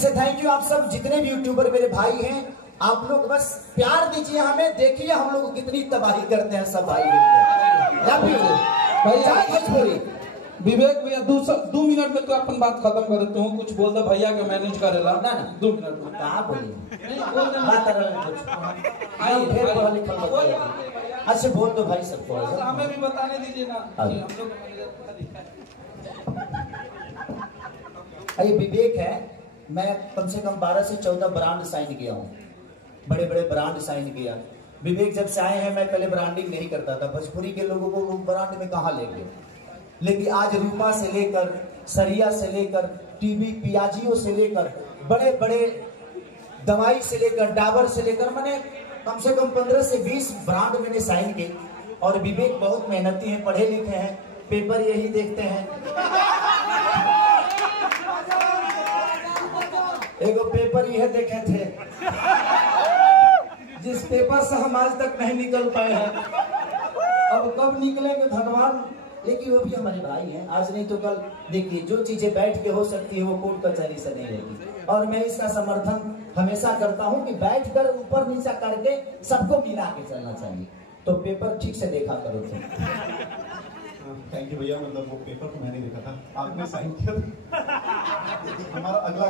से thank you. आप सब जितने भी यूट्यूबर मेरे भाई हैं, आप लोग बस प्यार दीजिए हमें, देखिए हम लोग कितनी तबाही करते हैं सब भाई मिलकर। भोजपुरी विवेक भैया 2 मिनट में तो अपन बात खत्म कर देते हो। कुछ बोल दो भैया के मैनेज करेला ना 2 मिनट में कहा बोलिए बात कर रहे हैं कुछ। अच्छा बोल दो भाई सबको, हमें भी बताने दीजिए ना कि हम लोग ये विवेक है। मैं कम से कम 12 से 14 ब्रांड साइन किया हूँ, बड़े बड़े ब्रांड साइन किया। विवेक जब से आए हैं, मैं पहले ब्रांडिंग नहीं करता था, भोजपुरी के लोगों को ब्रांड में कहाँ ले गए, लेकिन आज रूपा से लेकर सरिया से लेकर टीबी पियाजियो से लेकर बड़े बड़े दवाई से लेकर डाबर से लेकर मैंने कम से कम 15 से 20 ब्रांड मैंने साइन किए। और विवेक बहुत मेहनती है, पढ़े लिखे हैं, पेपर यही देखते हैं। एगो पेपर यह देखे थे जिस पेपर से हम आज तक नहीं निकल पाए हैं, अब कब निकलेंगे भगवान। लेकिन वो भी हमारे भाई हैं, आज नहीं तो कल। देखिए जो चीजें बैठ के हो सकती है वो कोर्ट कचहरी से नहीं होती, और मैं इसका समर्थन हमेशा करता हूं कि बैठकर ऊपर नीचा करके सबको मिला के चलना चाहिए। तो पेपर ठीक से देखा करो तुम। थैंक यू भैया, मतलब वो पेपर तो मैंने देखा था, आपने साइन किया। हमारा अगला